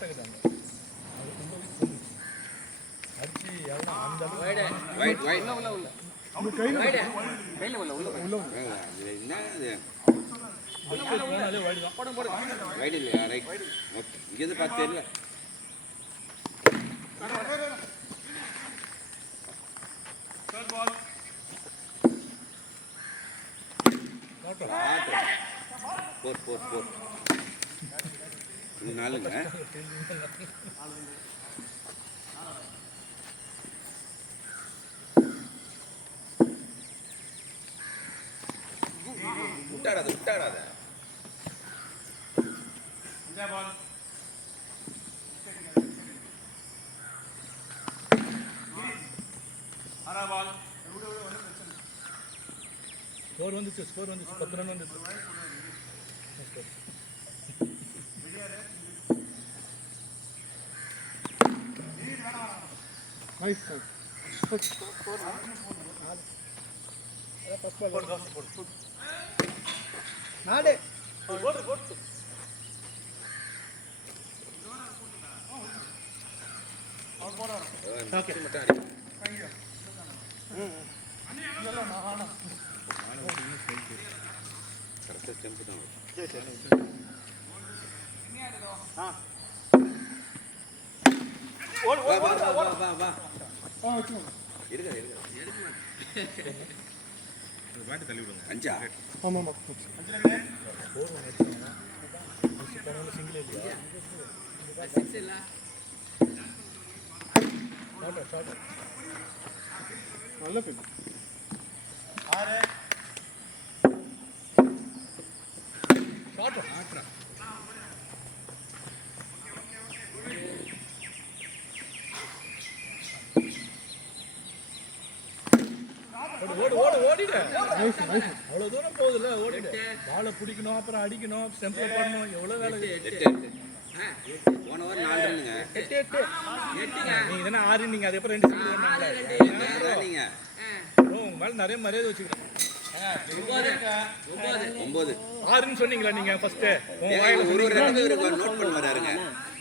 ஓட்டக்கிட்டாங்க அடிச்சு எவ்வளோ அந்த வைட் வைட் வைட் இல்லையா ரைட் இங்கேருந்து பார்த்து தெரியல போர் இது நாலுங்க விட்டாடாத ஸ்கோர் வந்துச்சு 10 ரன் வந்துச்சு நைஸ் நாடே ஓகே கரெக்டாக ஸ்டெம்பு தான் வா இருக்க பாட்டு தள்ளி விடுங்க அஞ்சா ஆமாம் சிங்கிள் இல்லையா நல்ல பேர் அவ்வளோ தூரம் போகுதுல்ல ஓடிடு பாலை பிடிக்கணும் அப்புறம் அடிக்கணும் ஸ்டெம்பில் போடணும் எவ்வளோ வேலை போன வாரம் 4 ரன்னுங்க 8 நீங்கள் தானே 6 நீங்கள் அதுக்கப்புறம் 2 சிங்கிள் நீங்க உங்க மேலே நிறைய மரியாதை வச்சுக்கிறேன் 9 6ன்னு சொன்னீங்களா நீங்க ஃபர்ஸ்ட் ஒரு ரன்னுக்கு நோட் பண்ண வராருங்க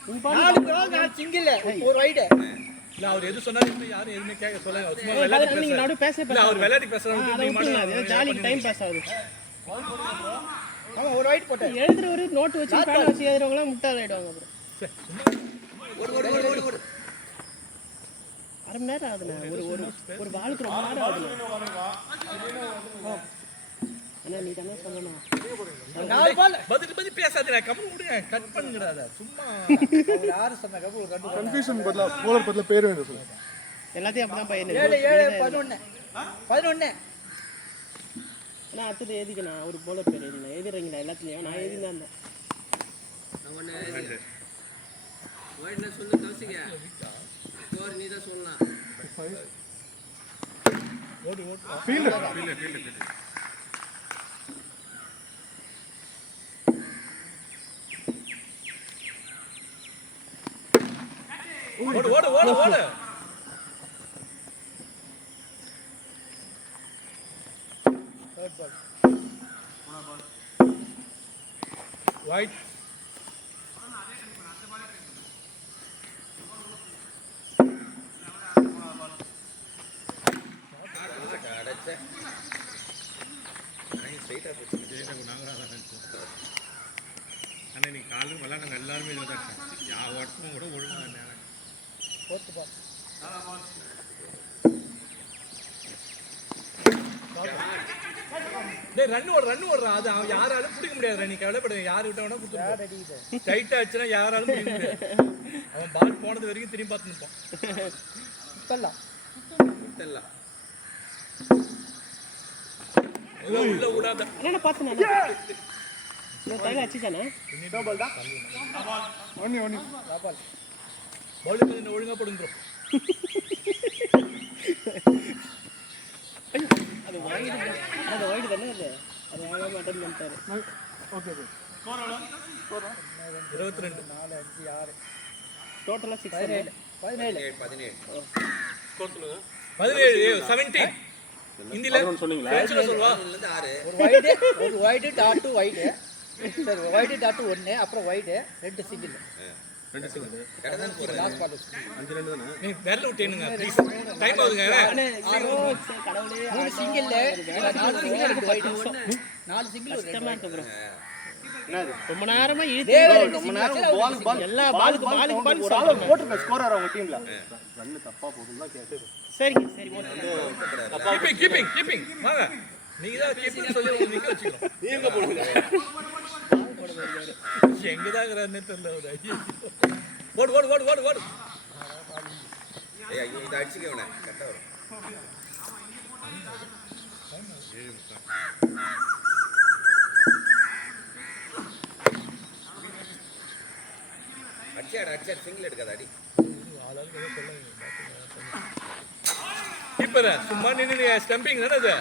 4 பால் 4 சிங்கிள் ஒரு வைட் இல்ல அவர் எது சொன்னாலும் யாரும் எதுமே கேட்க சொல்ல சும்மா விளையாட்டு நீங்க நடு பேச இல்ல அவர் விளையாட்டு பேசுறாரு நீங்க மாட்டீங்க ஜாலி டைம் பாஸ் ஆகுது ஆமா ஒரு வைட் போட்டு எழுதுற ஒரு நோட் வச்சு பேனா வச்சு எழுதுறவங்க முட்டாள் ஆயிடுவாங்க அப்புறம் ஓடு அரை மணி நேரம் ஆகுதுண்ணா ஒரு பாலுக்கு ரொம்ப நேரம் ஆகுது அண்ணா நீ தானே சொல்லணும் 4 பால் பதில் பேசாதீங்க கம்மி விடுங்க கட் பண்ணுங்கடா சும்மா யாரு சொன்னா கப்பு ஒரு ரெண்டு கன்ஃபியூஷன் பதிலா போலர் பதிலா பேர் வேணும் சொல்லுங்க எல்லாத்தையும் அப்படிதான் பையன் 11 அண்ணா அடுத்து எழுதிக்கண்ணா ஒரு போலர் பேர் எழுதினா எழுதுறீங்களா எல்லாத்துலயும் நான் எழுதிதான் இருந்தேன் சொல்லு தோசிங்க ஸ்கோர் நீ தான் சொல்லலாம் ஓடு ஃபீல்ட் ஓடு third ball white இன்னைக்கு காலையில் விளையாடுங்க எல்லாருமே இதில் தான் யார் ஓட்டமும் கூட ஒழுங்காக fourth ball டேய் ரன் ஓடுறா அது யாராலும் பிடிக்க முடியாது நீ கவலைப்படுங்க யார் விட்ட வேணா குடுத்து டைட்டா ஆச்சுனா யாராலும் பிடிக்க முடியாது அவன் பால் போனது வரைக்கும் திரும்பி பார்த்து நிப்பான் விட்டல்ல உள்ள விடாத என்ன பாத்துனா நான் கையில அடிச்சானே டபுள் தான் ஒண்ணி பால் பவுலிங் கொஞ்சம் ஒழுங்கா போடுங்க அது வைட் தானே அது ஆகாம அட்டெண்ட் பண்ணிட்டாரு ஓகே ஸ்கோர் எவ்வளவு 22 4 5 6 டோட்டலா 17 ஸ்கோர் சொல்லுங்க 17 17 ஹிந்தில சொன்னீங்களா ஃப்ரெஞ்சில சொல்வா ஒரு வைட் டாட் டு வைட் சரி வைட் டாட் டு 1 அப்புறம் வைட் ரெண்டு சிங்கிள் 2 சிங்கிள் நீ விரல விட்டேனுங்க ப்ளீஸ் டைம் ஆகுதுங்க அண்ணே, ஐயோ, கடவுளே, கஷ்டமா இருக்கு bro. ரொம்ப நேரமா இழுத்து ரொம்ப நேரம் எல்லா பாலுக்கு பால் சரிங்க சரி ஓகே கீப்பிங் வாங்க நீங்க தான் கீப்பிங் சொல்லி உங்களுக்கு நிக்க வச்சுக்கிறோம் நீ எங்க போடுங்க எங்க தான் இருக்கறன்னு தெரியல ஒரு ஐயோ ஓடு ஏய் ஐயோ இத அடிச்சுக்கவனே கரெக்ட்டா வரும் அடிச்சா சிங்கிள் எடுக்காத அடி கீப்பர் சும்மா நின்னு ஸ்டம்பிங் தானே அது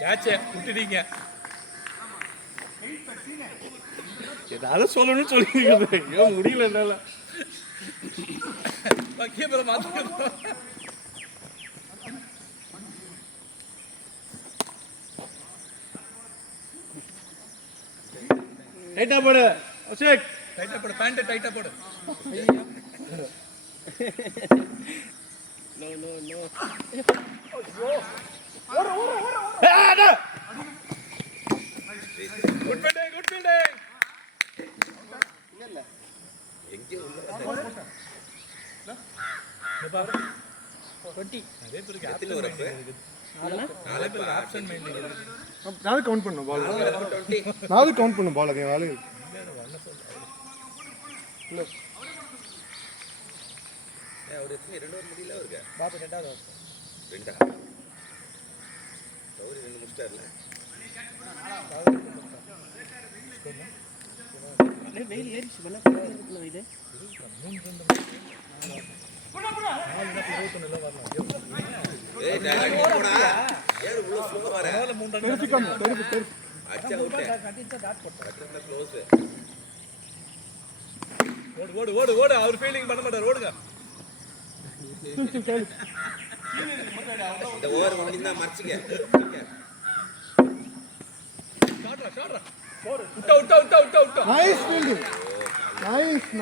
கேட்ச விட்டுட்டீங்க ஏதாவது சொல்லணும்னு சொல்லிருக்கீங்க ஐயோ முடியல என்னால கீப்பரை மாத்து டைட்டா போடு அபிஷேக் டைட்டா போடு பேண்ட் டைட்டா போடு no no no good fielding எங்க கொட்டி அதே பேருக்கு எத்தனை ஒரு நாளை பேருக்கு ஆப்ஷன் மெயின்டைன் நான் கவுண்ட் பண்ணும் பால் 20 நான் கவுண்ட் பண்ணும் பால் அதே வேலை அவர் எத்தனை 2 ஓவர் முடியல அவருக்கு பாத்து ரெண்டாவது ரெண்டா கௌரி 2 முடிச்சிட்டார்ல வெயில் ஏறிச்சு பண்ண இருக்குல்ல இது ஏய் டைரக்ட் போடா ஏறு உள்ள ஸ்லோ வர அச்சா விட்டு கரெக்ட்டா க்ளோஸ் ஓடு அவர் ஃபீலிங் பண்ண மாட்டார் ஓடுங்க இந்த ஓவர் முடிந்தா மர்ச்சிங்க ஷாட்ரா விட்டா நைஸ் ஃபீல்டிங்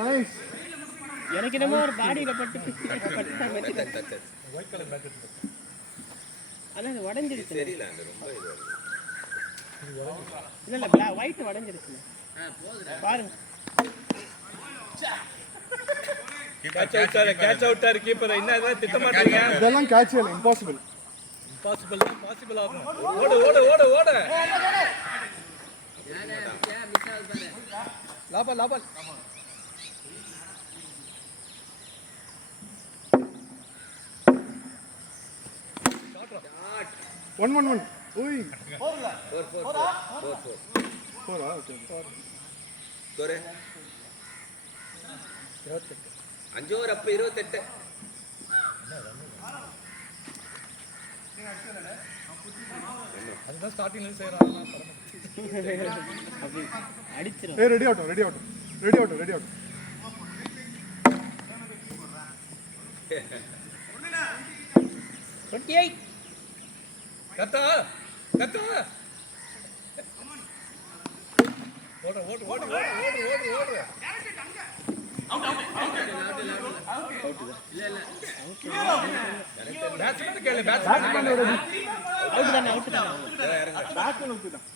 நைஸ் எனக்கு என்னமோ ஒரு பாடியில பட்டு ஒயிட் கலர் பேட் அதான் இது உடஞ்சிருச்சு தெரியல அந்த ரொம்ப இது இல்ல ஒயிட் உடஞ்சிருச்சு பாருங்க கேட்ச் அவுட்டாரு கீப்பர் என்ன இதெல்லாம் திட்ட மாட்டீங்க இதெல்லாம் கேட்ச் இல்ல இம்பாசிபிள் பாசிபிள் ஆகும் ஓடு லாபா ஒன் ஓய் 4 போறா ஓகே ஸ்கோர் 28 5 ஓவர் அப்ப 28 அதுதான் ஸ்டார்டிங்ல இருந்து செய்யறாங்க அடிச்சிரும் ஏய் ரெடி ஆகட்டும் கொட்டியை கத்தா ஓடு பேட்ஸ்மேன் கேளு பேட்ஸ்மேன் அவுட் தானே பேட்ஸ்மேன் அவுட் தான்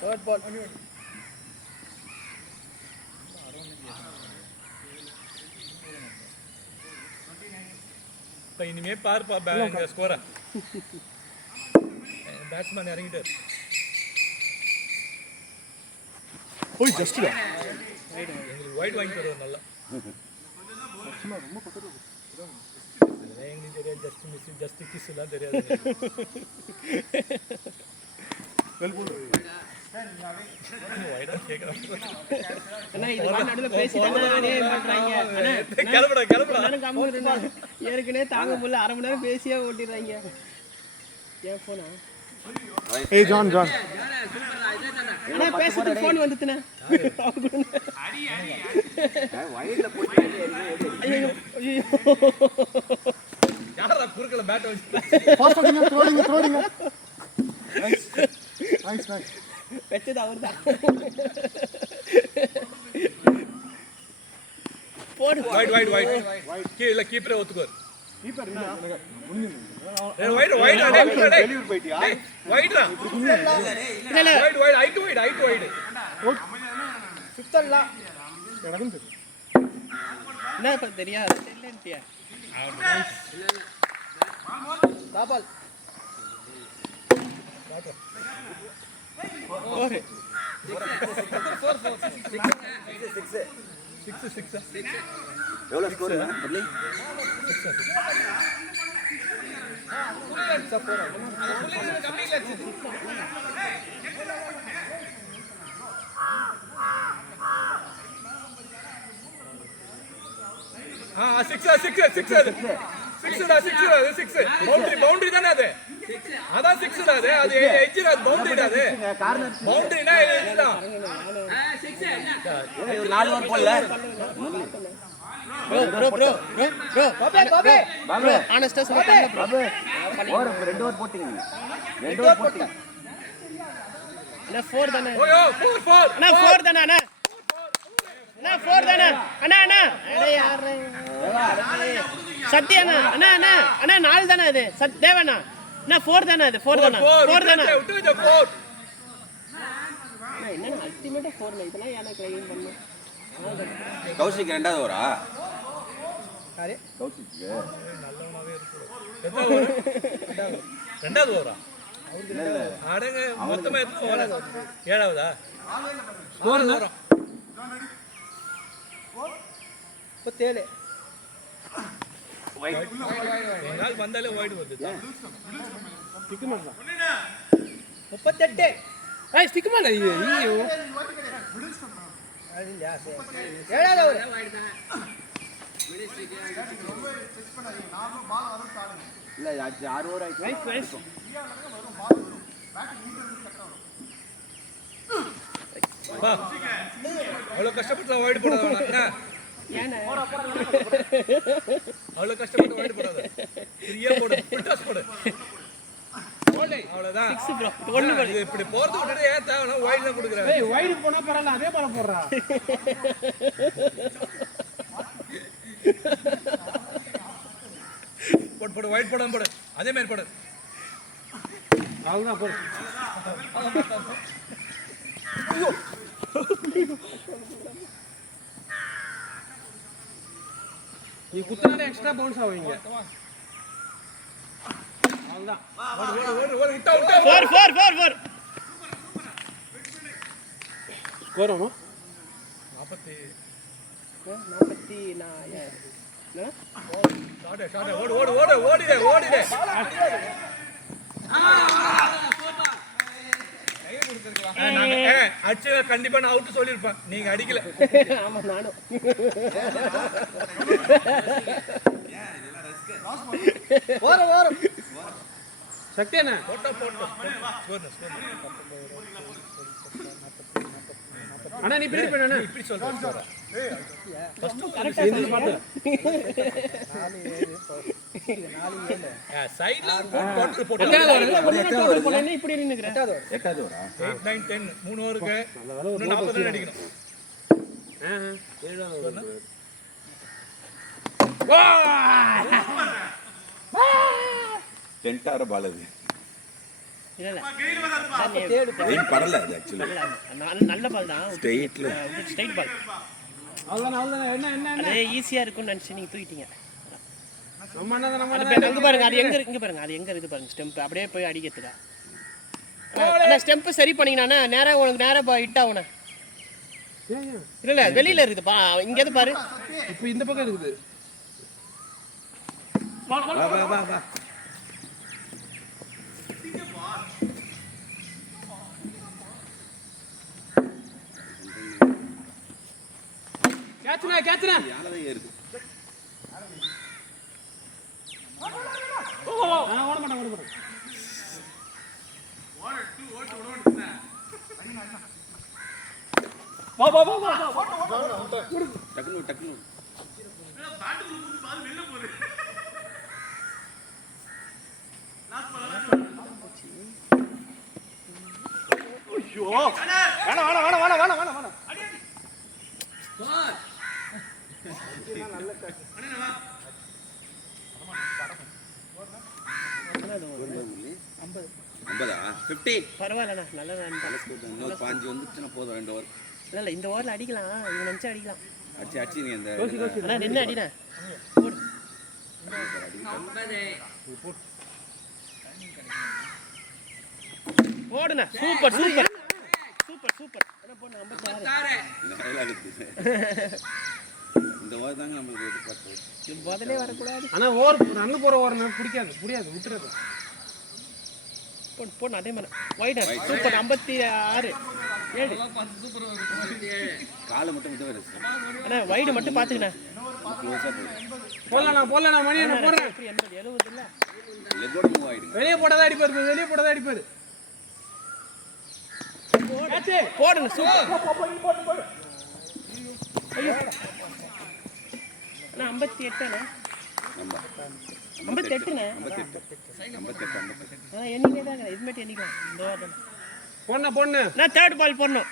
Third ball. இப்போ இனிமே பாருப்பா ஸ்கோரை பேட்ஸ்மேன் இறங்கிட்டார் ஓய் ஜஸ்ட் எங்களுக்கு ஒயிட் வாங்கி தருவோம் நல்லா எங்களுக்கு தெரியாது ஜஸ்ட் மிஸ் ஜஸ்ட் கிஸ் எல்லாம் தெரியாது வெல் போடு. அண்ணா இது மாதிரி நடுவில் பேசிட்டு பண்றாங்க அண்ணா கிளம்புடா கிளம்புடா. நானும் கம்மி இருந்தேன். ஏற்கனவே தாங்க முடியல 1/2 மணி நேரம் பேசியே ஓட்டிடுறாங்க. ஏன் போனா ஏய் ஜான் ஜான் அண்ணா பேசிட்டு ஃபோன் வந்துட்டுண்ணே. ஐயோ ஐயோ யாரா குறுக்கல பேட் வச்சு ஃபாஸ்ட் த்ரோடிங்க நைஸ் வச்சது அவர்தான். போடு வைட் கீழ கீப்பரே ஒத்துக்கோர். கீப்பர் இல்ல முடிஞ்சு வைட் அடே டெலிவரி போயிட்டியா வைட்ரா இல்ல இல்ல வைட் ஐட் வைட் சுத்தல்ல எனக்கும் தெரியும். என்ன இப்ப தெரியாது இல்லன்ட்டியா பாபால் ஓரே 6 எவ்வளவு ஸ்கோர் பப்ளி? பவுண்டரி தானே அது? அதான் 6 அது. அது எட்ஜ் அது பவுண்டரி அது. பவுண்டரினா இதுதான். ஒரு 4 ஓவர் போடல. ப்ரோ ஆனஸ்டா சொல்லுங்க ப்ரோ. ஓவர் 2 ஓவர் போட்டீங்க. 2 ஓவர் போட்டீங்க. அண்ணா 4 தானே ஓயோ 4 அண்ணா 4 தானே அண்ணா 4 தானே அண்ணா அடே யார் சத்யா அண்ணா 4 தானே அது தேவண்ணா அண்ணா 4 தானே அது 4 தானே 4 தானே விட்டு 4 அண்ணா என்ன அல்டிமேட்டா 4 இதெல்லாம் எனக்கு லைன் பண்ணு. கௌஷிக் ரெண்டாவது ஓவரா? யாரு கௌஷிக் ரெண்டாவது ஓவரா? அடங்க மொத்தமா எத்தனை ஓவர்? 7வதா? ஸ்கோர் வரும் 37 எங்கால் வந்தாலே வைட் வருது. 38 ஏய் ஸ்டிக் மேல ஐயோ 7வது ஓவர் இல்ல 6 ஓவர் ஆயிடுச்சு. நைஸ் வா அவ்வளவு கஷ்டப்பட்டு வைட் போடாத என்ன? ஏன்னா அவ்வளவு கஷ்டப்பட்டு வைட் போடாத. ஃப்ரீயா போடு. ஃபுல் டாஸ் போடு. அவ்வளவுதான். 6 ப்ரோ ஒண்ணு போடு. இது இப்படி போறது விட்டுட்டு ஏன் தேவனா வைட் தான் கொடுக்குறாங்க. ஏய் வைடு போனா பரவாயில்லை அதே பால போடுறா. போடு வைட் போடாம போடு. அதே மாதிரி போடு. அவ்வளவுதான் போடு. நீ குத்துனாலே எக்ஸ்ட்ரா பவுன்ஸ் ஆவீங்க. அவ்வளவுதான். ஒரு விட்டா 4 ஸ்கோர் ஆமா 44 ஓடிடே அடிச்சு கண்டிப்பா நான் அவுட் சொல்லிருப்பேன். நீங்க அடிக்கல. ஆமா நானும் ஓரம் சக்தி என்ன போட்டோ அண்ணா நீ பிடி பண்ணு அண்ணா இப்படி சொல்றேன். சைடுல போட்டு இப்படி நின்னுக்கிறேன் 8வது ஓவரா? 8 9 10 3 ஓவருக்கு 40 ரன் அடிக்கணும். 10th பால் அது. இல்ல வெயின் படல அது एक्चुअली. நல்ல பால் தான் ஸ்ட்ரைட்ல ஸ்ட்ரைட் பால். அவ்வளவுதான் என்ன அது ஈஸியா இருக்கும்னு நினைச்சு நீங்க தூக்கிட்டீங்க. அங்க பாருங்க அது எங்க இருக்கு பாருங்க அது எங்க இருக்கு பாருங்க ஸ்டெம்ப் அப்படியே போய் அடிக்கிறதுடா. அண்ணா ஸ்டெம்ப் சரி பண்ணீங்கனா நேரா உனக்கு நேரா ஹிட் ஆகும்ண்ணா. இல்ல வெளியில இருக்குது பா இங்க இருந்து பாரு. இப்போ இந்த பக்கம் இருக்குது. வா யானதான் ஏறுது. டக்குனு டக்குனு ஐம்பதா 50 பரவாயில்லண்ணா நல்லதா இன்னொரு 5 வந்துச்சுன்னா போதும் 2 ஓவர் இல்லை இந்த ஓவரில் அடிக்கலாம் இவங்க நினச்சா அடிக்கலாம் அடிச்சு நீ அந்த அண்ணா நின்று அடிண்ணா போடு போடுண்ணா சூப்பர் சூப்பர் சூப்பர் சூப்பர் என்ன போடணும் 56 இந்த ஓவர் தாங்க நம்மளுக்கு எதிர்பார்த்தோம். முதலே வரக்கூடாது ஆனா ஓவர் ரன் போற ஓவர் பிடிக்காது விட்டுறது. போடு போடணும் அதே மாதிரி வைடா சூப்பர் 56 7 காலை மட்டும் விட்டு வருது அண்ணா வைடு மட்டும் பார்த்துக்கண்ணா க்ளோஸாக போடலாம் மணி என்ன போடுறேன். 80 70 இல்லை லெக்கோட மூவ் ஆகிடுங்க. வெளியே போடாத அடிப்பாரு. போடுங்க சூப்பர் ஐயோ அண்ணா 58 அண்ணா 58ண்ணா 58 எண்ணிக்கே தாங்க இதுமேட்டு எண்ணிக்கலாம் இந்த வாரம் பொண்ணு நான் தேர்ட் பால் போடணும்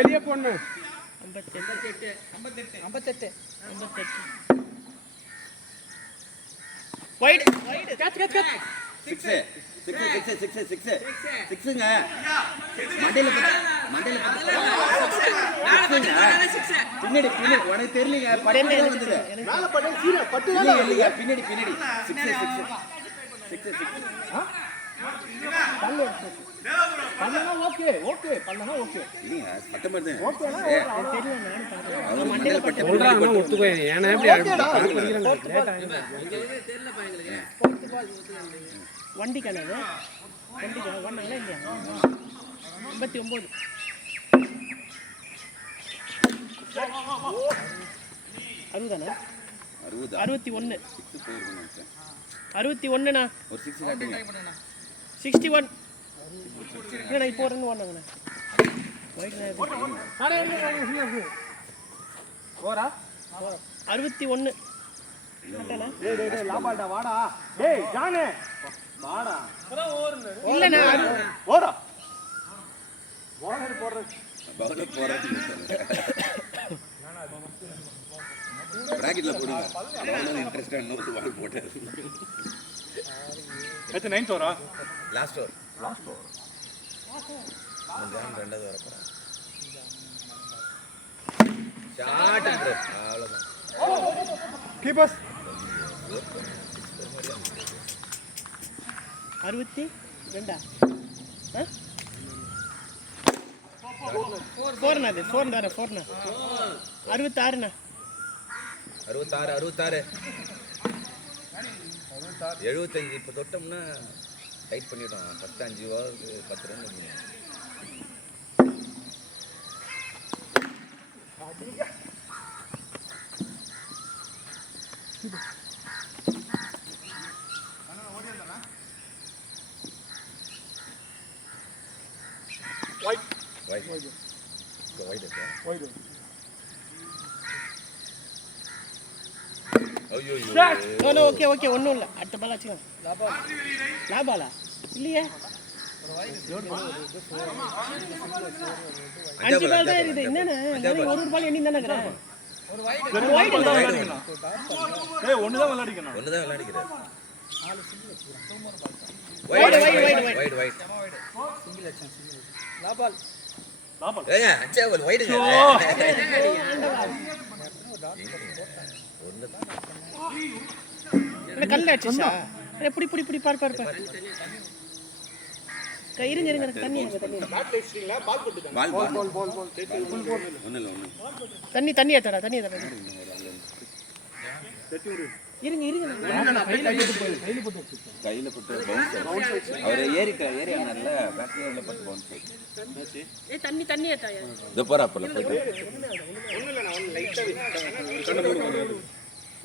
வெளியே பொண்ணு 58 வைடு கேட்ச் 6ங்க மண்டையில பின்னாடி உனக்கு தெரியலங்க படம் வந்தது பின்னாடி 6 இல்லைங்க பட்டம் வருது அவர் மண்டையில பட்டம் வண்டி கணக்கு ஒன்னாங்களா இல்லையா 59 60 61 61ண்ணா ஒரு 6 காட்டுங்க 61 இல்லைண்ணா இப்போ ஒரு ரன் ஓடணுங்கண்ணா போறா 61 வாடா டேய் ஜானே வாடா இல்லைண்ணா ஓடா பவுலர் போறது பிராக்கெட்ல போடுங்க பவுலர் இன்ட்ரஸ்டா இன்னொரு பால் போட்டாரு எத்தனை 9th ஓவரா லாஸ்ட் ஓவர் ரெண்டாவது வர போறாங்க ஷாட் அவ்வளவுதான் கீப்பர்ஸ் 62 4ண்ணா அது 4 தானே 4ண்ணா 66ண்ணா 66 75 இப்போ தொட்டோம்னா டைட் பண்ணிட்டோம் ஃபர்ஸ்ட் 5 ஓவருக்கு 10 ரன் ஓகே ஒன்றும் இல்லை அடுத்த பால் வச்சுக்கலாம் லாபாலா இல்லையே 5 பால் தான் இருக்குது என்னண்ணா ஒரு பால் எண்ணி தானே ஒண்ணுதான் விளையாடிக்கணும் விளையாடிக்கிறேன் கல்ல அடிச்சா புடி பாரு இருங்க தண்ணி தண்ணி ஏத்தடா கையில போட்டு பவுன்ஸ் அவர் ஏறி நல்ல பேட்டரியில பட்டு பவுன்ஸ் தண்ணி ஏட்டாயா இது போறாப்பல போயிட்டு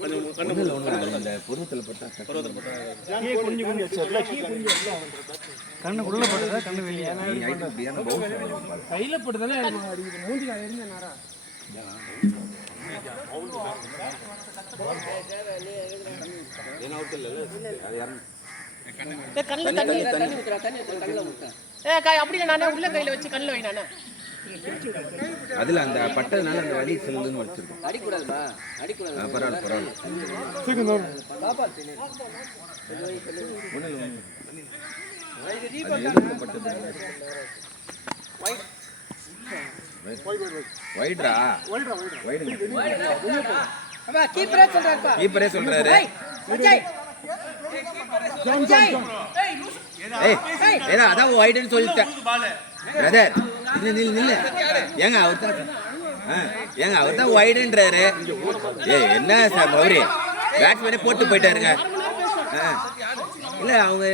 இந்த புருவத்தில் பட்டா கண்ணுக்குள்ள பட்டதா கண்ணு வெளியே கையில போட்டுதானே மூஞ்சி இருந்த நேரம் அப்படி நானே உள்ள கையில வச்சு கண்ணில் வை நானே அதுல அந்த பட்டதுனால அந்த வலி செல்லுன்னு வச்சிருக்கோம். அடிக்கூடாதுமா அடிக்கூடாது. பரவாயில்ல வைட்ரா கீப்பரே சொல்றாரு. அதான் வைடுன்னு சொல்லிட்டேன் பிரதர். நில்லு ஏங்க அவர் தான் வைடுன்றாரு. என்ன சார் அவரு பேட்ஸ்மேனே போட்டு போயிட்டாருங்க. இல்ல அவங்க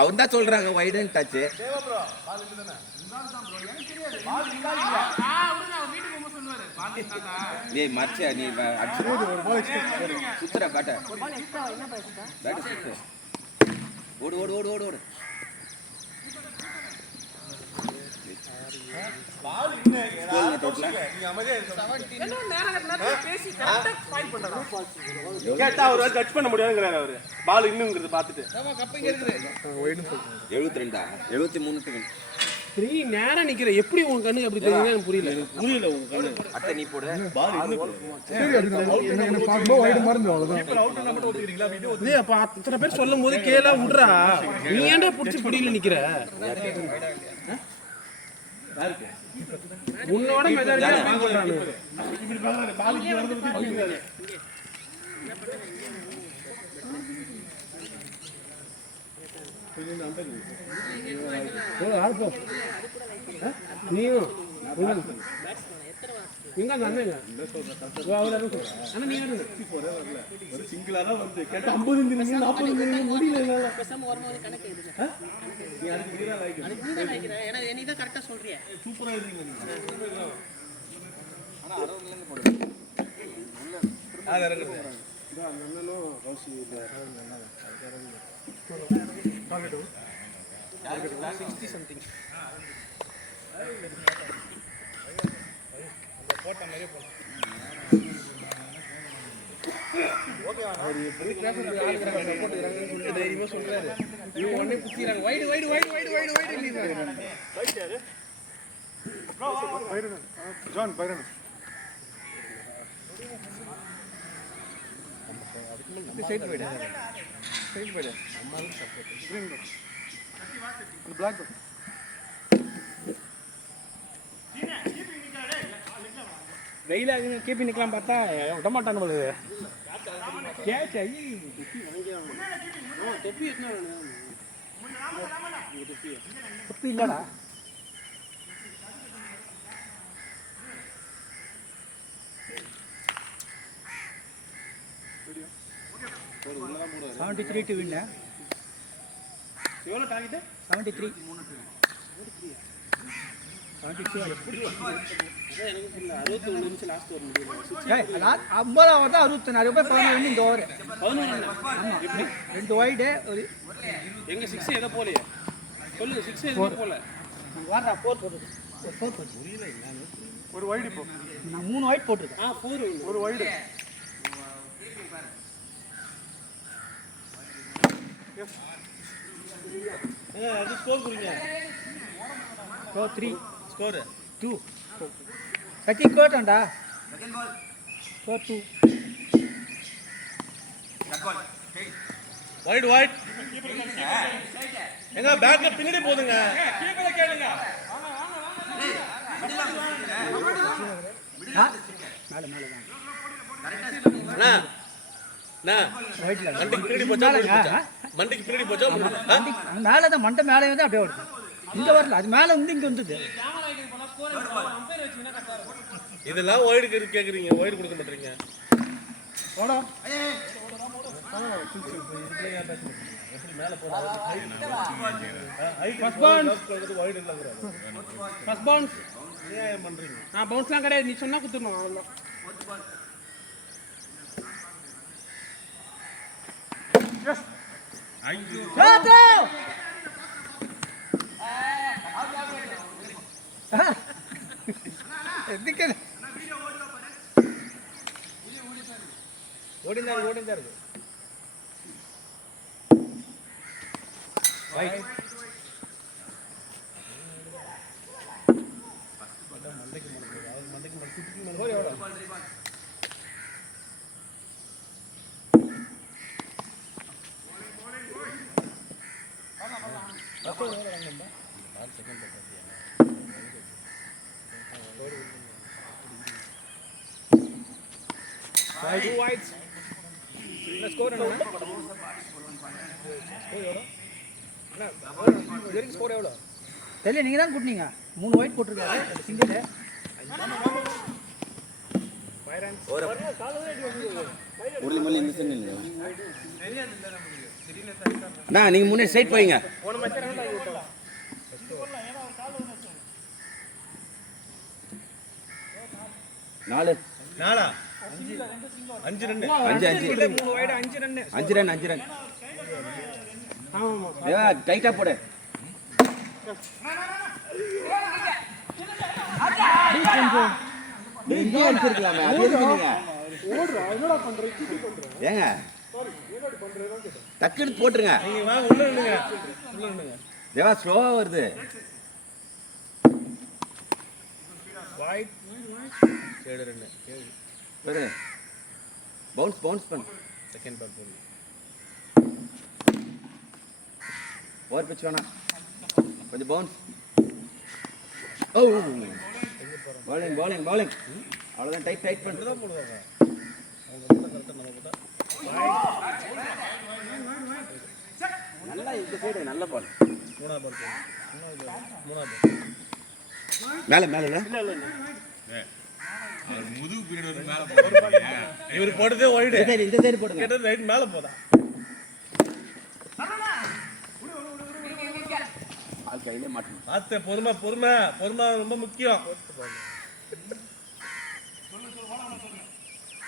அவர் தான் சொல்றாங்க வைடுன்னு டச்சு. நீ மர்ச்சியா நீ சுத்துற பேட்ட சுத்து ஓடு ஓடு ஓடு ஓடு ஓடு. கேட்டா அவரு கட் பண்ண முடியாதுங்கிறாரு. அவரு பால் இன்னுங்கிறது பார்த்துட்டு 72 73 நேரம் நிக்கிற எப்படி உன் கண்ணு அப்படி தெரியுது புரியல உன் கண்ணு. அத்தை நீ போடு பால் என்ன பாக்கும்போது வைட் மறந்து அவ்வளவுதான். இப்போ அவுட் என்ன மட்டும் ஒத்துக்கிறீங்களா? இது டேய் அப்ப அத்தனை பேர் சொல்லும்போது கேளா விடுறா. நீ ஏன்டா புடிச்சு பிடியில நிக்கிற? உன்னோட மெஜாரிட்டியா பாக்குறானே. இப்படி பாக்குறானே பால் இங்க வந்து பிடிக்கிறானே. நீயும் எங்க அண்ணங்க சிங்கிளா தான் வந்து கேட்டா 50 40 முடியல. சூப்பரா இருக்கீங்க. ஜான் பைரன் சைடு போய்டு பிளாக் வெயில கேபி நிக்கலாம் பார்த்தா விட மாட்டாங்க போல. தொப்பி இல்லடா. எவ்வளோ டார்கெட்? 73 61 நிமிஷம் லாஸ்ட் ஒரு முடியும். 50 தான் 64 ரூபாய் 11 இந்த ஓவர் 11 ரெண்டு வைடு ஒரு எங்க 6 எதை போலையே சொல்லு. 6 எதுவும் போல வாடா 4 போட்டு ஒரு வைடு இப்போ நான் 3 வைட் போட்டுருக்கேன். 4 ஒரு வைடு அது ஸ்கோர் குறிங்க. ஸ்கோர் 3 ஸ்கோர் 2 செகண்ட் கோட்டண்டா ஸ்கோர் 2 வைட் வைட் எங்க பேட்ல பின்னாடி போடுங்க. கீப்பரை கேளுங்க. மேல மேல தான் அண்ணா ரைட்ல மண்டிக்கு பின்னாடி போச்சா மண்டிக்கு பின்னாடி போச்சா மேல தான் மண்டை மேலே வந்து அப்படியே வருது. இங்க வரல, அது மேல வந்து இங்க வந்தது. இதெல்லாம் ஒயிடு கேக்குறீங்க, ஒயிடு கொடுக்க மாட்டீங்க. போடா ஃபர்ஸ்ட் பவுன்ஸ் ஃபர்ஸ்ட் பவுன்ஸ் பவுன்ஸ்லாம் கிடையாது, நீ சொன்னா குத்துறணும் அவ்வளோதான். ஓடிந்தாரு இருக்கு Two whites. Let's score என்ன? ஸ்கோர் எவ்வளோ? தெரியல, நீங்க தான் கூட்டினீங்க. 3 ஒயிட் போட்டிருக்காரு சிங்கிள். முரளி இந்த சைடு இல்லையா? அண்ணா நீங்க முன்னே ஸ்ட்ரைட் போயிங்க. நாலு நாலா 5 ரன் 3 வைட் 5 ரன் 5 ரன். ஆமா டைட்டா போடு. நீங்க அடிச்சிருக்கலாமே, அது எதுக்கு நீங்க ஓடுறா? என்னடா பண்ற? கிட்டி பண்ற ஏங்க டக்குன்னு போட்டுருங்க. நீங்க வாங்க உள்ள நில்லுங்க. தேவா ஸ்லோவா வருது. வைட் 7 ரன் பாரு பவுன்ஸ் பண்ணு. செகண்ட் பால் போடு. ஓவர் பிட்ச் வேணா, கொஞ்சம் பவுன்ஸ். ஓ bowling அவ்வளவுதான். டைட் பண்ணு தான் போடுவாங்க அவங்க மட்டும் கரெக்டா நம்ம போட்டா நல்லா இந்த சைடு நல்ல பால். மூணாவது பால் போடு. மூணாவது மேல இல்ல முதுகு பீரியட் ஒரு மேல போடுறீங்க. இவர் போடுதே ஒயிட். இந்த சைடு போடுங்க. கேட்டது ரைட் மேல போதா. ஆள் கையிலே மாட்டணும். பார்த்து பொறுமை ரொம்ப முக்கியம்.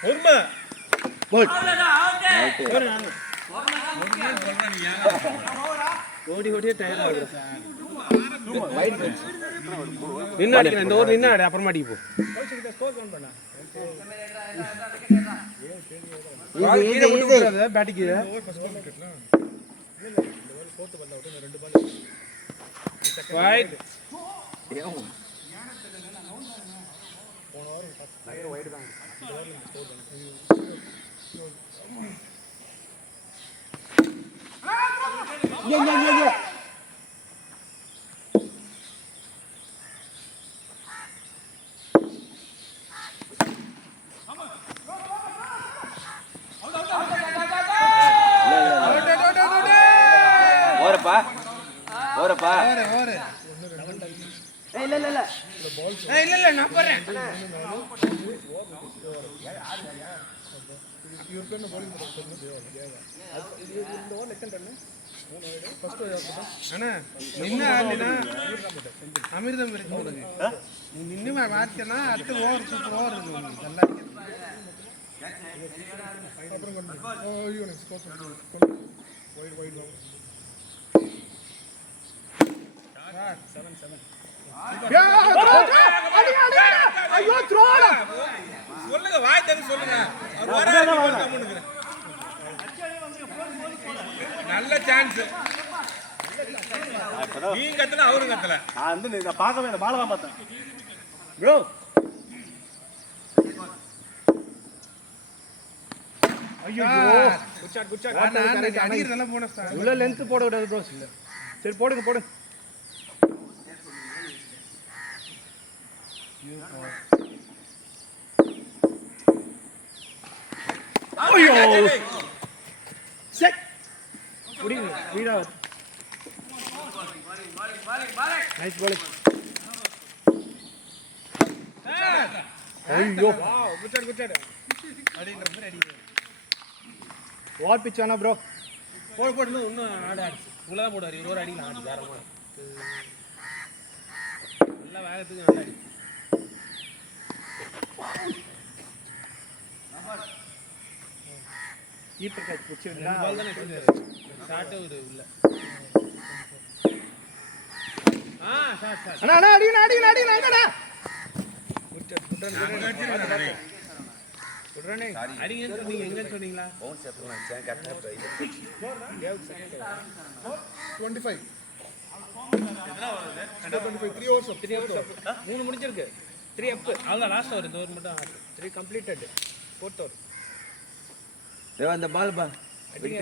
பொறுமை போட் ஓடி டயர் ஆகுது. வைட் பிட்ச் நின்று அடிக்கிறேன், இந்த ஓவர் நின்று அப்புறமா அடிக்க போ. ஸ்கோர் கவுண்ட் பண்ணா பேட்டிக்கு வைட் ஓரப்பா இல்ல நான் போறேன். அமிர்தம் இருக்கு உனக்கு. நீ நின்று மாற்றினா அடுத்த ஓவர் சூப்பர் ஓவர் இருக்கு நல்லா. சொல்லுங்க, வாய் தண்ணி சொல்லுங்க. நல்ல சான்ஸ். நீங்க கத்தல அவரும் கத்தல. நான் பார்க்கவே இல்லை, பாலவா பார்த்தேன் ப்ரோ. ஐயோ குச்சாட் அடிக்கிறதெல்லாம் போன ஸ்டார். உள்ள லென்த் போட கூடாது ப்ரோ. சரி போடுங்க. ஐயோ செக் புடிங்க வீடா. நைஸ் பாலிங். ஐயோ குச்சாட் அடின்ற மாதிரி அடிங்க. ஓவர் பிச் வேணா ப்ரோ. போட்டு இன்னும் ஆடு ஆடிச்சு இவ்வளோதான் போடுவார் ஒரு அடியில் ஆடு தாரமாக நல்லா வேகத்துக்கு நல்லா அடி கீப்பர் கேட்ச் பிடிச்சிருந்தா பால் தானே வச்சிருந்தாரு ஷார்ட்டு ஒரு இல்லை ஷார்ட் அண்ணா அண்ணா அடிங்க எங்கடா அடிங்கன்னு சொன்னீங்க எங்கன்னு சொன்னீங்களா பவுன்ஸ் எடுத்து வச்சேன் கரெக்டாக 25 3 overs 3 முடிஞ்சிருக்கு 3 up அவ்வளோ லாஸ்ட் ஒரு இந்த ஒரு மட்டும் ஆடு 3 completed 4th over தேவா இந்த பால் பா அடிங்க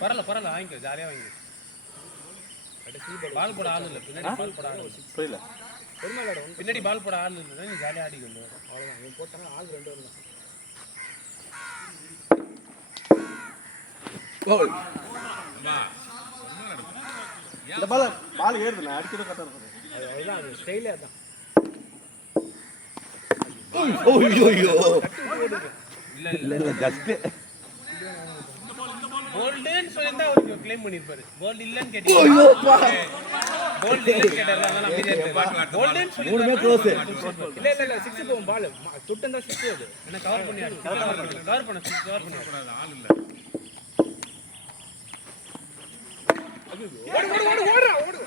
பரவாயில்ல வாங்கிக்கோ ஜாலியாக வாங்கிக்கோ பால் போட ஆள் இல்லை பின்னாடி பால் போட ஆள் இல்லை புரியல. பின்னாடி பால் போட ஆள் இல்லை நீ ஜாலியாக ஆடிக்கணும் அவ்வளவுதான் இவன் போட்டாங்க ஆள் 2 over தான் கோல். இந்த பால் ஏறுதுண்ணா அடிக்கிறது கரெக்டாக இருக்கும். அதுதான் அது ஸ்டைலே அதான் இல்லை ஜஸ்ட் கோல்டுன்னு சொல்லியிருந்தா அவருக்கு கிளைம் பண்ணியிருப்பாரு கோல்டு இல்லைன்னு கேட்டீங்க கோல்டு இல்லைன்னு கேட்டார்ல அதனால அமைதியாக இருப்பாரு கோல்டுன்னு சொல்லி மூணுமே க்ளோஸ். இல்ல 6 போகும் பால் தொட்டா 6 அது என்ன கவர் பண்ணி கவர் பண்ண கவர் பண்ணி ஆள் இல்லை ஓடு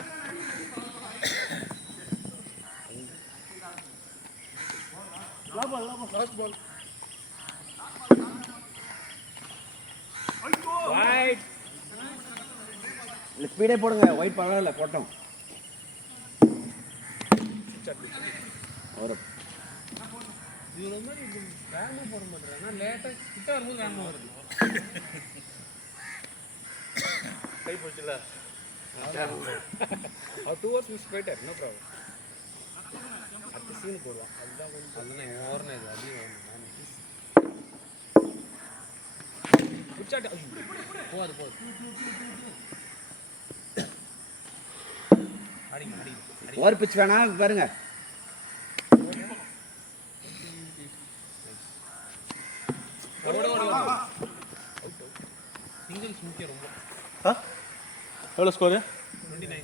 லாஸ்ட் பால் வைட் ஸ்பீடே போடுங்க ஒயிட் பரவாயில்ல போட்டோம் ஒரு இவ்வளோ மாதிரி வேகமாக போட மாட்டேறாங்க லேட்டாக கிட்ட வரும்போது வேகமாக வருது கை போச்சுல அவர் 2 hours மிஸ் போயிட்டார் நோ ப்ராப்ளம் அடுத்த சீன் போடுவான் அதுதான் அதுதான் என் ஓரணும் இது அதிகம் குச்சாட்டு போகுது அடிங்க ஓவர் பிச் வேணா பாருங்க சிங்கிள்ஸ் முக்கியம் ரொம்ப எவ்வளோ ஸ்கோரு? 29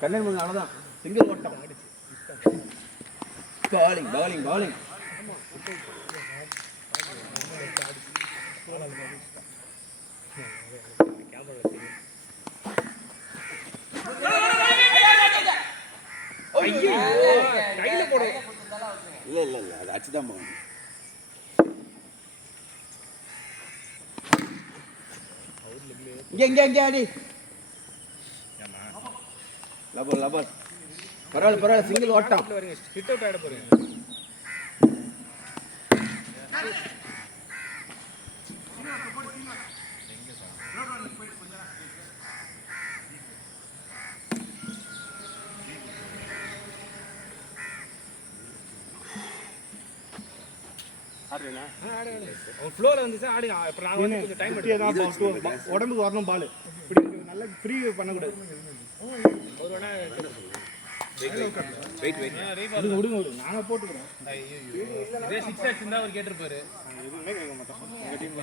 கண்ணன் முன்னாடி அவ்வளோதான் சிங்கிள் ஓட்டம் பவுலிங் கையில போடு இல்லை அது அடிச்சுதான் போகணும் இங்கே அடி லபல் பரவாயில்ல சிங்கிள் ஓட்டம் வரீங்க ஹிட் அவுட் ஆட போறீங்க ஆடுறீங்களா? அவன் ஃப்ளோல வந்துச்சு ஆடுங்க அப்புறம் நான் வந்து கொஞ்சம் டைம் எடுத்து உடம்புக்கு வரணும் பால் இப்படி நல்லா ஃப்ரீ பண்ணக்கூடாது. ஒரு வேணா வெயிட் விடுங்க நாங்க போட்டுக்கிறோம். இதே 6 அடிச்சிருந்தா அவர் கேட்டிருப்பாரு எதுவுமே கேட்க மாட்டோம் எங்க டீம்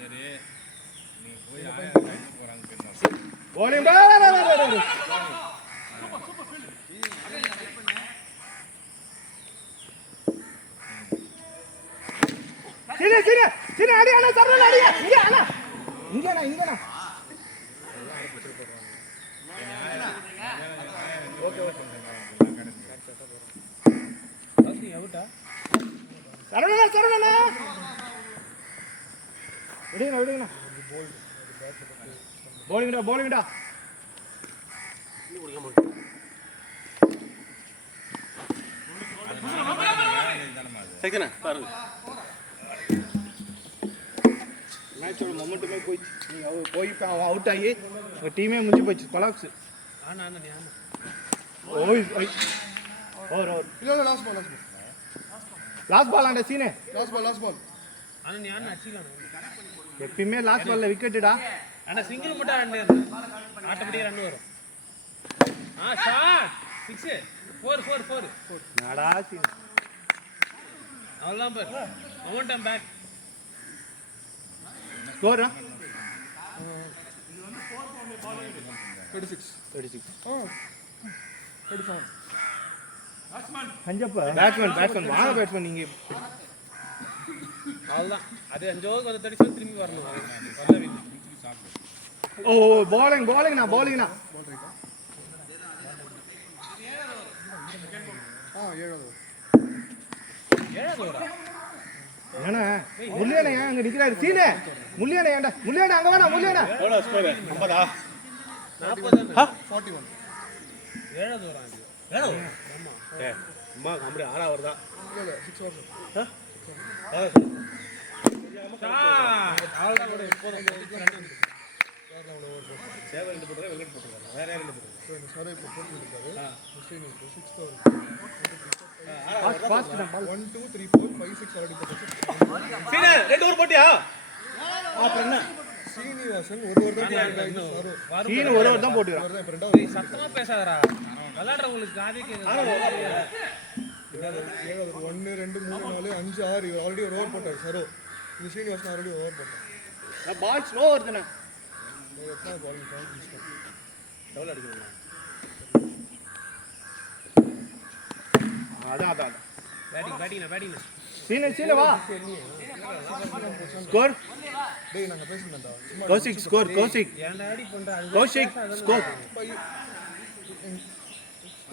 சரி நீ போய் போறாங்க போலிங் சரி அடி அண்ணா சரண அடி இங்கண்ணா ஓகே அவுட்டா சரணண்ணா விடுங்கண்ணா போலிங்கடா செகண்ணா பாருங்க மேட்சோட மொமெண்ட்டுமே போயிடுச்சு. நீங்கள் போய் அவன் அவுட் ஆகி உங்கள் டீமே முடிஞ்சு போயிடுச்சு. கொலாப்ஸ் ஓய் ஓவர் இல்ல லாஸ்ட் பால் ஆண்ட சீனே லாஸ்ட் பால் ஆனா நீ அடிச்சிக்கலாம் எப்பயுமே லாஸ்ட் பால்ல விக்கெட்டுடா. ஆனா சிங்கிள் மட்டும் ஆடனே ஆட்டோமேட்டிக்கா ரன் வரும். ஷாட் 6 4 நாடா சீன் அவ்வளவுதான் பாரு. Momentum back. ஸ்கோரா 36 அஞ்சப்பா பேட்ஸ்மேன் வாங்க பேட்ஸ்மேன் நீங்க அவ்வளவுதான். அது 5 ஓவருக்கு வந்து 37 திரும்பி வரணும். வரல வீட்டு. ஓ bowling நான் ஏன்னா முல்லியானே அங்க நிக்கிறாரு சீனே முல்லியானே ஏண்டா முல்லியானே அங்க வேணா முல்லியானே எவ்வளவு ஸ்கோர் 50 41 ஏழாவது வரான் இது. அம்மா கம்பெனி 6 ஓவர் தான். அவ்வளவுதான் கூட எப்போதும் சேவை 2 போட்டுறேன், வெங்கட் போட்டுறேன். வேற யாரும் 2 போட்டுறேன். சீனே 2 ஓவர் போட்டியா? அப்புறம் என்ன? சீனிவாசன் ஒரு ஓவர் தான் சீனு ஒரு ஓவர் தான் போட்டுறான். சத்தமா பேசாதடா. விளையாடுறவங்களுக்கு காதே கேக்குது. 1 2 3 4 5 6 ஆல்ரெடி ஒரு ஓவர் போட்டாரு சரோ. இந்த சீனிவாசன் ஆல்ரெடி ஓவர் போட்டார். பால் ஸ்லோ வருதுண்ணா. எவ்வளவு அடிக்கணும்? அதான் பேட்டிங். சீனு வா ஸ்கோர் டேய் நாங்க பேசணும்டா. கௌசிக் ஸ்கோர் கௌசிக் ஏன்டா அடி பண்ற? அது கௌசிக் ஸ்கோர்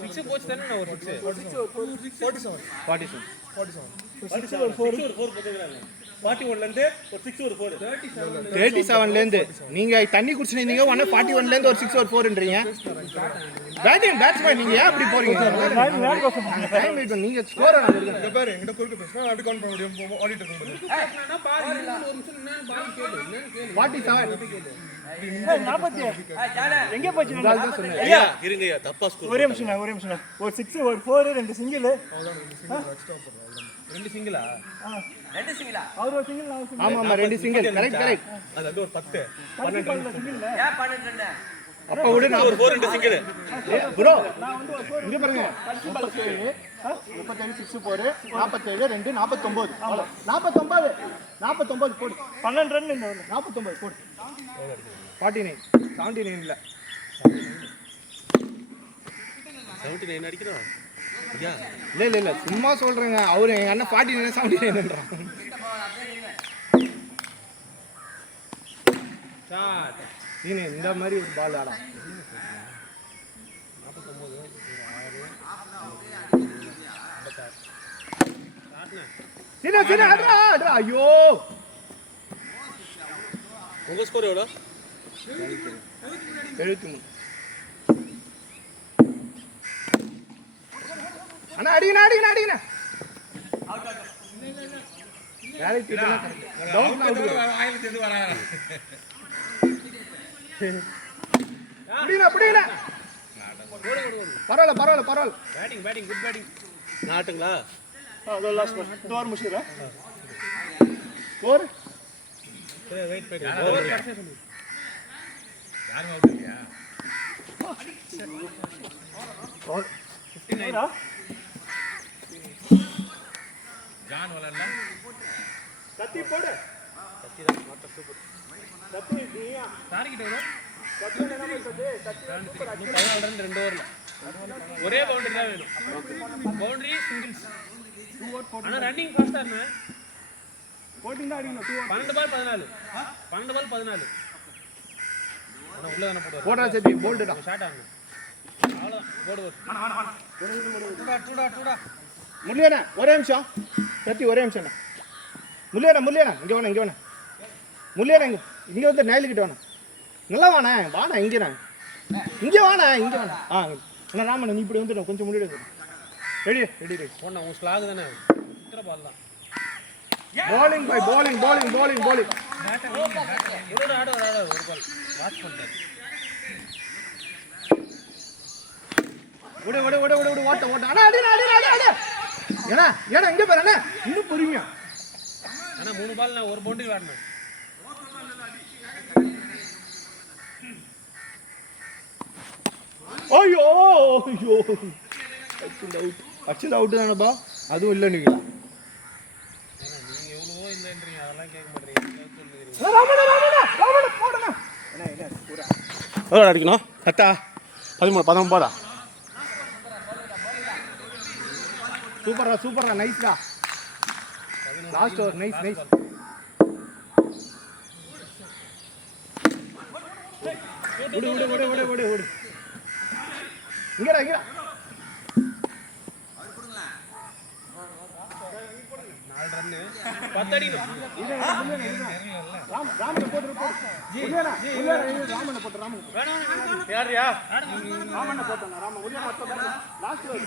6 போச்சு தானே. நான் ஒரு 6 47 47 47 4 போட்டுக்கிறாங்க. 41 ல இருந்து ஒரு 6 ஒரு 4. 37ல இருந்து நீங்க தண்ணி குடிச்சிருந்தீங்க 41ல இருந்து ஒரு 6 ஒரு 4ன்றீங்க. பேட்ஸ்மேன் நீங்க ஏன் அப்படி போறீங்க? டைம் வெயிட் பண்ணி நீங்க ஸ்கோர் இங்க பாரு என்கிட்ட போயிட்டு பேசுனா அது கவுண்ட் பண்ண முடியும். ஆடிட்டர் கவுண்ட் நான் பாரு ஒரு நிமிஷம் என்னன்னு பால் கேளு. என்னன்னு கேளு. 47 எங்க போச்சு ஐயா இருங்கய்யா தப்பா ஸ்கோர். ஒரே நிமிஷம் ஒரு 6 ஒரு 4 ரெண்டு சிங்கிள் ரெண்டு சிங்கிளா? அவர் ஒரு சிங்கிள் நான் ஆமா ரெண்டு சிங்கிள் கரெக்ட் அது வந்து ஒரு 10 சிங்கிள் அப்ப விடு நான் ஒரு 4 ரெண்டு சிங்கிள் ப்ரோ நான் வந்து ஒரு 4 இங்க பாருங்க 37 37 6 4 47 2 49 49 போடு 12 ரன் இந்த 49 போடு 49 79 இல்ல 79 அடிக்கணும். ஐயா இல்ல சும்மா சொல்றேங்க அவரு எங்க அண்ணன் 49 79ன்றான். ஷாட். நீ இந்த மாதிரி ஒரு பால் ஆடா 49 சீனா ஆடுறா ஐயோ உங்க ஸ்கோர் எவ்வளவு? 73 அண்ணா அடிங்கண்ணா வேலைக்கு டவுன் புடிங்கண்ணா பரவாயில்ல பேட்டிங் குட் பேட்டிங். நாட்டுங்களா? அதோ லாஸ்ட் பால் இந்த ஓவர் முடிச்சிரா ஸ்கோர் வெயிட் பண்ணு. யாரும் அவுட் இல்லையா? 59 ஜான் விளையாடலாம். கத்தி போடு கத்தி நீயா டார்கெட் எவ்வளோ? கத்தி என்ன பண்றது கத்தி 14 ரன் 2 ஓவர்ல. ஒரே பவுண்டரி தான் வேணும். Boundary singles. ஆனா ரன்னிங் ஃபாஸ்டா இருந்தேன். போட்டிங் தான் அடிக்கணும் 12 பால் 14. 12 பால் 14. ஆனா உள்ள தான போடுவார். போடா சரி போல்டுடா ஷாட் ஆகணும். அவ்வளவுதான். போடு. டூடா. முல்லியாண்ணா ஒரே நிமிஷம் சத்தி ஒரே நிமிஷம் முல்லியாண்ணா இங்க வேணா முல்லியாண்ணா இங்க வந்து நயலுக்கிட்ட வேணா நல்லா வாண்ணா இங்க வாண்ணா அண்ணா ராமண்ணா நீ இப்படி வந்துடும் கொஞ்சம் முன்னாடி ரெடி போனா உன் ஸ்லாக் தானே. இத்தனை பால் தான். bowling ஒரு ஆடு ஒரு பால் வாட்ச் பண்ணிட்டாரு. விடு ஓட்ட அண்ணா அடி ஏன்னா இங்க பாரு அண்ணா இன்னும் பொறுமையா ஆனா 3 பால் நான் ஒரு பவுண்டரி வாடினேன். ஐயோ ஐயோ அச்சில் அவுட்டு தானப்பா, அதுவும் இல்லை நீங்க. நீங்க எவ்வளவோ இல்லைன்றீங்க, அதெல்லாம் கேட்க மாட்டீங்க. எவ்வளோ அடிக்கணும்? 10 13 19. சூப்பர்ரா சூப்பர்ரா, நைஸ்டா. Last over, nice nice. ஓடு ஓடு ஓடு ஓடு ஓடு ஓடு. இங்கடா இங்கடா. 4 ரன்னு 10 அடிக்கணும். ராமனை போட்டு போட்டு. உரியனா உரியனா ராமனை போட்டு ராமன். யாரியா ராமண்ண போட்டாங்க. ராமன் உரியனா லாஸ்ட் ஓவர்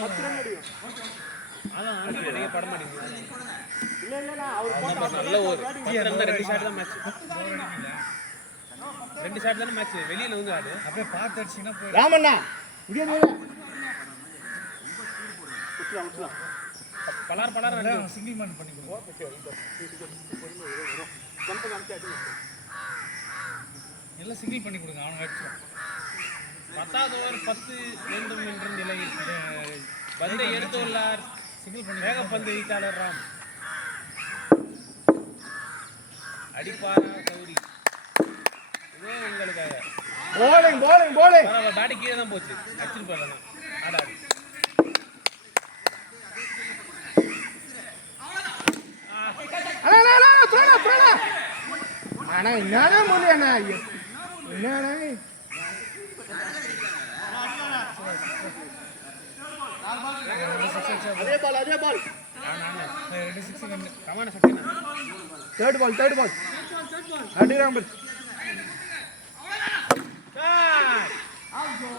10 ரன் அடிக்கும். அதான் நீங்க பட மாட்டீங்க. இல்ல இல்ல அவர் போட்ட நல்ல ஒரு 2 ஷாட் தான் மேட்ச். 2 ஷாட் தான மேட்ச். வெளியில வந்து ஆடு. அப்படியே பார்த்து அடிச்சீங்கன்னா போய் ராமண்ணா இங்கே இரு. பலார் பலார் சிங்கிள் மேன் பண்ணி கொடுங்க. எல்லாம் சிங்கிள் பண்ணி கொடுங்க, அவனுக்கு அடிச்சிடும். 10வது ஓவர் 10 வேண்டும் என்ற நிலையில் பந்தை எடுத்துள்ளார் சிங்கிள் பண்ணி வேகப்பந்து வீச்சாளர் ராம். அடிப்பாரா கௌரி, இதோ உங்களுக்காக. Bowling bowling bowling. பேட்டி கீழே தான் போச்சு. அடிச்சுட்டு போயிடலாம். ஆடாது. அண்ணா அண்ணா த்ரோனா த்ரோனா. அண்ணா என்னடா மொழி அண்ணா, என்னடா அதே பால் அதே பால். 2 6 வந்து கமான சட்டேனா. தேர்ட் பால் அடிராம் பர்.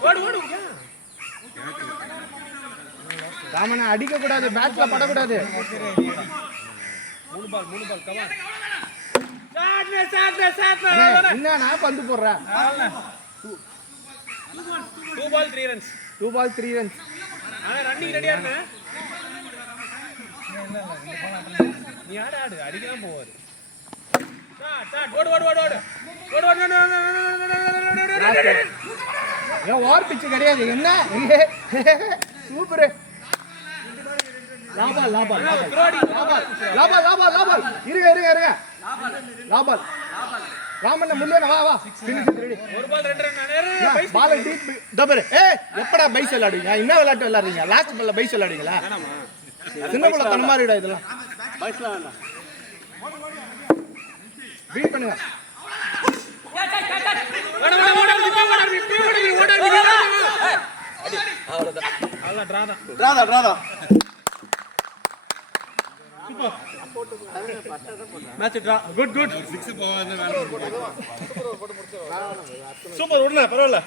ஓடு ஓடு. ராமண்ணா அடிக்க கூடாது, பேட்ல படக்கூடாது. 3 பால் கமான். என்ன பந்து போடுற? 2 பால் 3 ரன்ஸ். 2 ball 3 runs. ரன்னிங் ரெடியா இருக்க. நீ ஆடு அடிக்க தான் போவாரு. ஓடு ஓடு ஓடு ஓடு ஓடு ஓடு. ஏன் ஓவர் பிட்ச் கிடையாது என்ன? சூப்பர். லாபால் லாபால் லாபால் லாபால் லாபால் லாபால். இருங்க லாபால். ராமண்ண முள்ளேன வா வா. Finish ready. 1 பால் 2 ரன். பால் டீப் டபர். எப்படா பைஸ் விளையாடுவீங்க? என்ன விளையாட்டு விளையாடுறீங்க? லாஸ்ட் பால்ல பைஸ் விளையாடுவீங்களா? சின்ன புள்ள தன மாதிரிடா இதெல்லாம். பைஸ்ல வேண்டாம். பீட் பண்ணுங்க. Radha match draw. Good good. 6 போவாது. சூப்பர், விடல பரவாயில்ல.